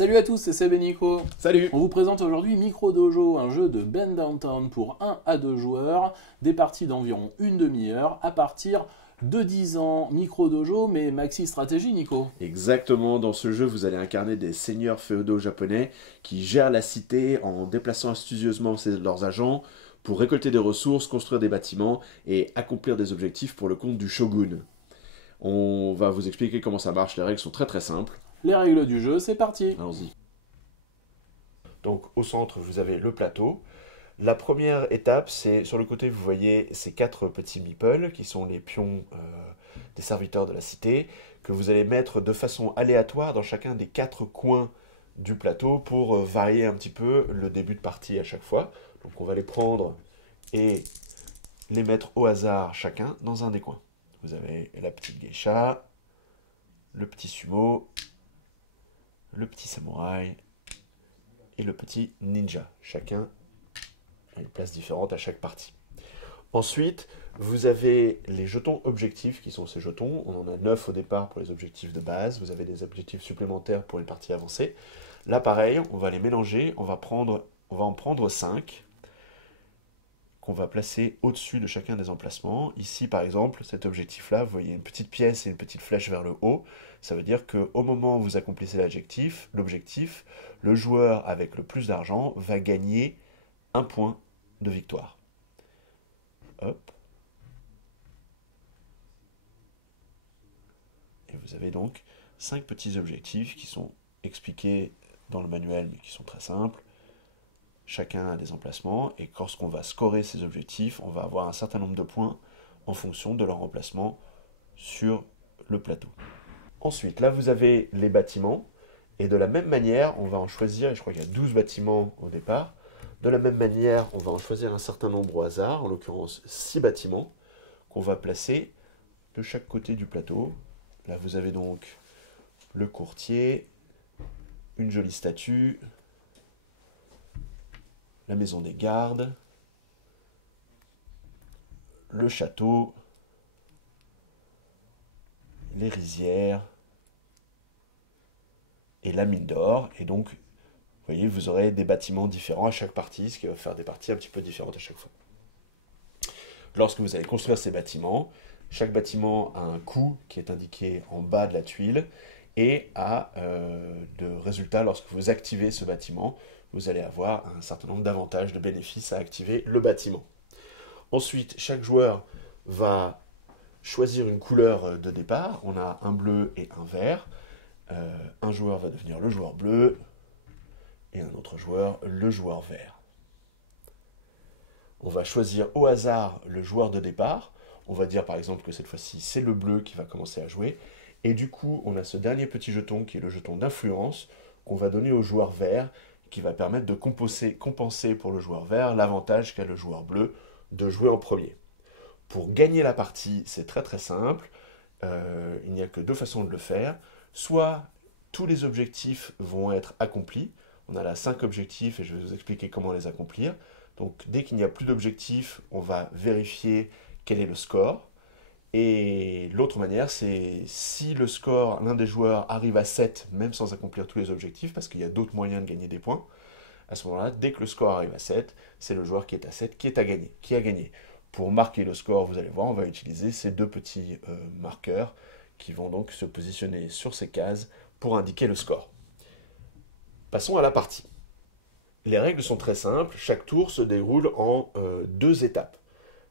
Salut à tous, c'est Seb et Nico. Salut! On vous présente aujourd'hui Micro Dojo, un jeu de Ben Downtown pour 1 à 2 joueurs, des parties d'environ une demi-heure à partir de 10 ans. Micro Dojo, mais maxi stratégie, Nico. Exactement, dans ce jeu, vous allez incarner des seigneurs féodaux japonais qui gèrent la cité en déplaçant astucieusement leurs agents pour récolter des ressources, construire des bâtiments et accomplir des objectifs pour le compte du shogun. On va vous expliquer comment ça marche, les règles sont très très simples. Les règles du jeu, c'est parti. Allons-y. Donc au centre, vous avez le plateau. La première étape, c'est sur le côté, vous voyez ces 4 petits meeples qui sont les pions des serviteurs de la cité, que vous allez mettre de façon aléatoire dans chacun des 4 coins du plateau pour varier un petit peu le début de partie à chaque fois. Donc on va les prendre et les mettre au hasard chacun dans un des coins. Vous avez la petite geisha, le petit sumo, le petit samouraï et le petit ninja. Chacun a une place différente à chaque partie. Ensuite, vous avez les jetons objectifs qui sont ces jetons. On en a 9 au départ pour les objectifs de base. Vous avez des objectifs supplémentaires pour une partie avancée. Là, pareil, on va les mélanger. On va en prendre 5 qu'on va placer au-dessus de chacun des emplacements. Ici, par exemple, cet objectif-là, vous voyez une petite pièce et une petite flèche vers le haut. Ça veut dire qu'au moment où vous accomplissez l'objectif, le joueur avec le plus d'argent va gagner un point de victoire. Hop. Et vous avez donc 5 petits objectifs qui sont expliqués dans le manuel, mais qui sont très simples. Chacun a des emplacements, et lorsqu'on va scorer ces objectifs, on va avoir un certain nombre de points en fonction de leur emplacement sur le plateau. Ensuite, là vous avez les bâtiments, et de la même manière, on va en choisir, et je crois qu'il y a 12 bâtiments au départ. De la même manière, on va en choisir un certain nombre au hasard, en l'occurrence 6 bâtiments, qu'on va placer de chaque côté du plateau. Là vous avez donc le courtier, une jolie statue, la maison des gardes, le château, les rizières et la mine d'or. Et donc, vous voyez, vous aurez des bâtiments différents à chaque partie, ce qui va faire des parties un petit peu différentes à chaque fois. Lorsque vous allez construire ces bâtiments, chaque bâtiment a un coût qui est indiqué en bas de la tuile et a de résultats lorsque vous activez ce bâtiment. Vous allez avoir un certain nombre d'avantages, de bénéfices à activer le bâtiment. Ensuite, chaque joueur va choisir une couleur de départ. On a un bleu et un vert. Un joueur va devenir le joueur bleu et un autre joueur le joueur vert. On va choisir au hasard le joueur de départ. On va dire par exemple que cette fois-ci c'est le bleu qui va commencer à jouer. Et du coup, on a ce dernier petit jeton qui est le jeton d'influence qu'on va donner au joueur vert, qui va permettre de compenser pour le joueur vert l'avantage qu'a le joueur bleu de jouer en premier. Pour gagner la partie, c'est très très simple. Il n'y a que 2 façons de le faire. Soit tous les objectifs vont être accomplis. On a là 5 objectifs et je vais vous expliquer comment les accomplir. Donc dès qu'il n'y a plus d'objectifs, on va vérifier quel est le score. Et l'autre manière, c'est si le score, l'un des joueurs arrive à 7, même sans accomplir tous les objectifs, parce qu'il y a d'autres moyens de gagner des points, à ce moment-là, dès que le score arrive à 7, c'est le joueur qui est à 7 qui a gagné. Pour marquer le score, vous allez voir, on va utiliser ces 2 petits marqueurs qui vont donc se positionner sur ces cases pour indiquer le score. Passons à la partie. Les règles sont très simples, chaque tour se déroule en 2 étapes.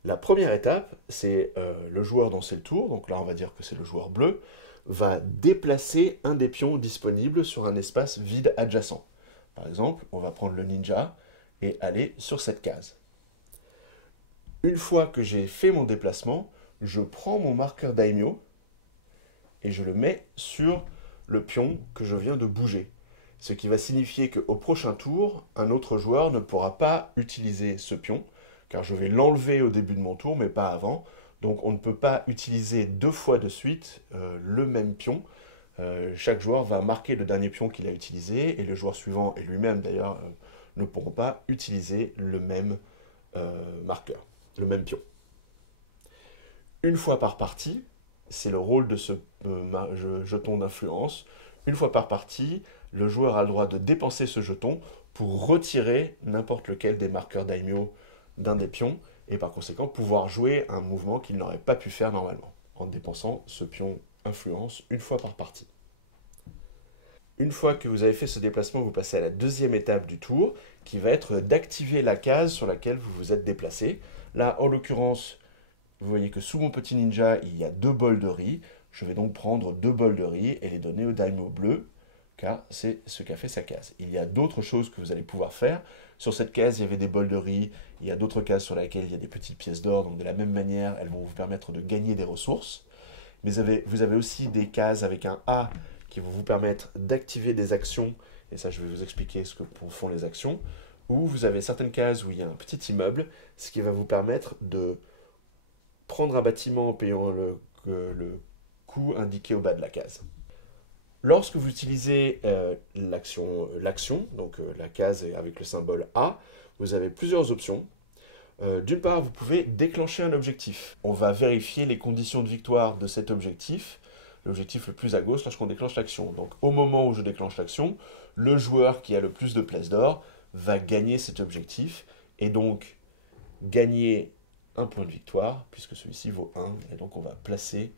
La première étape, c'est le joueur dont c'est le tour, donc là on va dire que c'est le joueur bleu, va déplacer un des pions disponibles sur un espace vide adjacent. Par exemple, on va prendre le ninja et aller sur cette case. Une fois que j'ai fait mon déplacement, je prends mon marqueur daimyo et je le mets sur le pion que je viens de bouger. Ce qui va signifier qu'au prochain tour, un autre joueur ne pourra pas utiliser ce pion, car je vais l'enlever au début de mon tour, mais pas avant. Donc on ne peut pas utiliser 2 fois de suite le même pion. Chaque joueur va marquer le dernier pion qu'il a utilisé, et le joueur suivant, et lui-même d'ailleurs, ne pourront pas utiliser le même marqueur, le même pion. Une fois par partie, c'est le rôle de ce jeton d'influence. Une fois par partie, le joueur a le droit de dépenser ce jeton pour retirer n'importe lequel des marqueurs daimyo d'un des pions, et par conséquent pouvoir jouer un mouvement qu'il n'aurait pas pu faire normalement, en dépensant ce pion influence une fois par partie. Une fois que vous avez fait ce déplacement, vous passez à la deuxième étape du tour, qui va être d'activer la case sur laquelle vous vous êtes déplacé. Là, en l'occurrence, vous voyez que sous mon petit ninja, il y a 2 bols de riz. Je vais donc prendre 2 bols de riz et les donner au daimyo bleu, car c'est ce qu'a fait sa case. Il y a d'autres choses que vous allez pouvoir faire. Sur cette case, il y avait des bols de riz. Il y a d'autres cases sur lesquelles il y a des petites pièces d'or. Donc de la même manière, elles vont vous permettre de gagner des ressources. Mais vous avez aussi des cases avec un A qui vont vous permettre d'activer des actions. Et ça, je vais vous expliquer ce que font les actions. Ou vous avez certaines cases où il y a un petit immeuble, ce qui va vous permettre de prendre un bâtiment en payant le coût indiqué au bas de la case. Lorsque vous utilisez l'action, donc la case avec le symbole A, vous avez plusieurs options. D'une part, vous pouvez déclencher un objectif. On va vérifier les conditions de victoire de cet objectif, l'objectif le plus à gauche lorsqu'on déclenche l'action. Donc au moment où je déclenche l'action, le joueur qui a le plus de pièces d'or va gagner cet objectif et donc gagner un point de victoire, puisque celui-ci vaut 1, et donc on va placer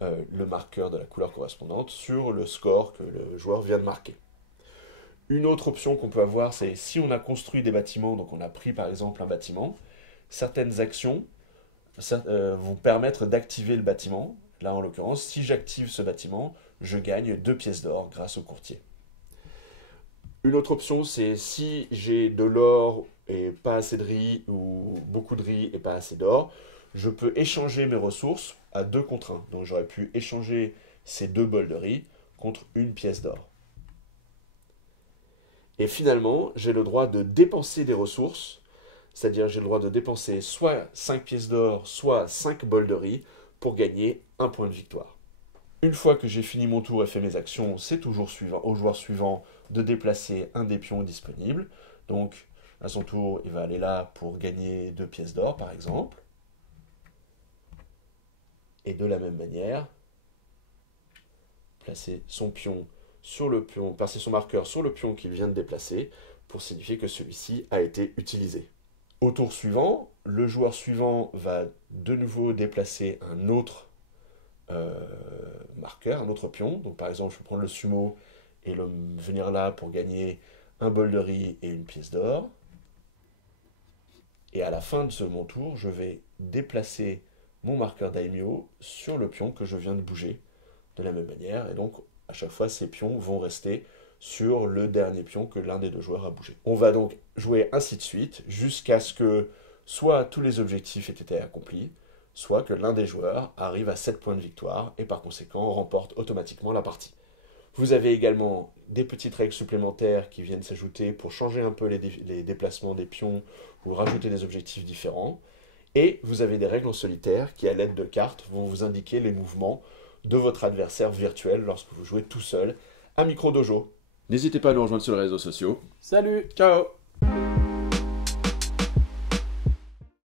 le marqueur de la couleur correspondante sur le score que le joueur vient de marquer. Une autre option qu'on peut avoir, c'est si on a construit des bâtiments, donc on a pris par exemple un bâtiment, certaines actions vont permettre d'activer le bâtiment. Là en l'occurrence, si j'active ce bâtiment, je gagne 2 pièces d'or grâce au courtier. Une autre option, c'est si j'ai de l'or et pas assez de riz, ou beaucoup de riz et pas assez d'or, je peux échanger mes ressources à 2 contre 1. Donc j'aurais pu échanger ces 2 bols de riz contre 1 pièce d'or. Et finalement, j'ai le droit de dépenser des ressources, c'est-à-dire j'ai le droit de dépenser soit 5 pièces d'or, soit 5 bols de riz pour gagner un point de victoire. Une fois que j'ai fini mon tour et fait mes actions, c'est toujours au joueur suivant de déplacer un des pions disponibles. Donc, à son tour, il va aller là pour gagner 2 pièces d'or, par exemple. Et de la même manière, placer son pion sur le pion, passer son marqueur sur le pion qu'il vient de déplacer pour signifier que celui-ci a été utilisé. Au tour suivant, le joueur suivant va de nouveau déplacer un autre marqueur, un autre pion. Donc par exemple, je peux prendre le sumo et venir là pour gagner un bol de riz et 1 pièce d'or. Et à la fin de mon tour, je vais déplacer mon marqueur daimyo sur le pion que je viens de bouger de la même manière. Et donc, à chaque fois, ces pions vont rester sur le dernier pion que l'un des 2 joueurs a bougé. On va donc jouer ainsi de suite jusqu'à ce que soit tous les objectifs aient été accomplis, soit que l'un des joueurs arrive à 7 points de victoire et par conséquent remporte automatiquement la partie. Vous avez également des petites règles supplémentaires qui viennent s'ajouter pour changer un peu les déplacements des pions ou rajouter des objectifs différents. Et vous avez des règles en solitaire qui, à l'aide de cartes, vont vous indiquer les mouvements de votre adversaire virtuel lorsque vous jouez tout seul à Micro Dojo. N'hésitez pas à nous rejoindre sur les réseaux sociaux. Salut! Ciao!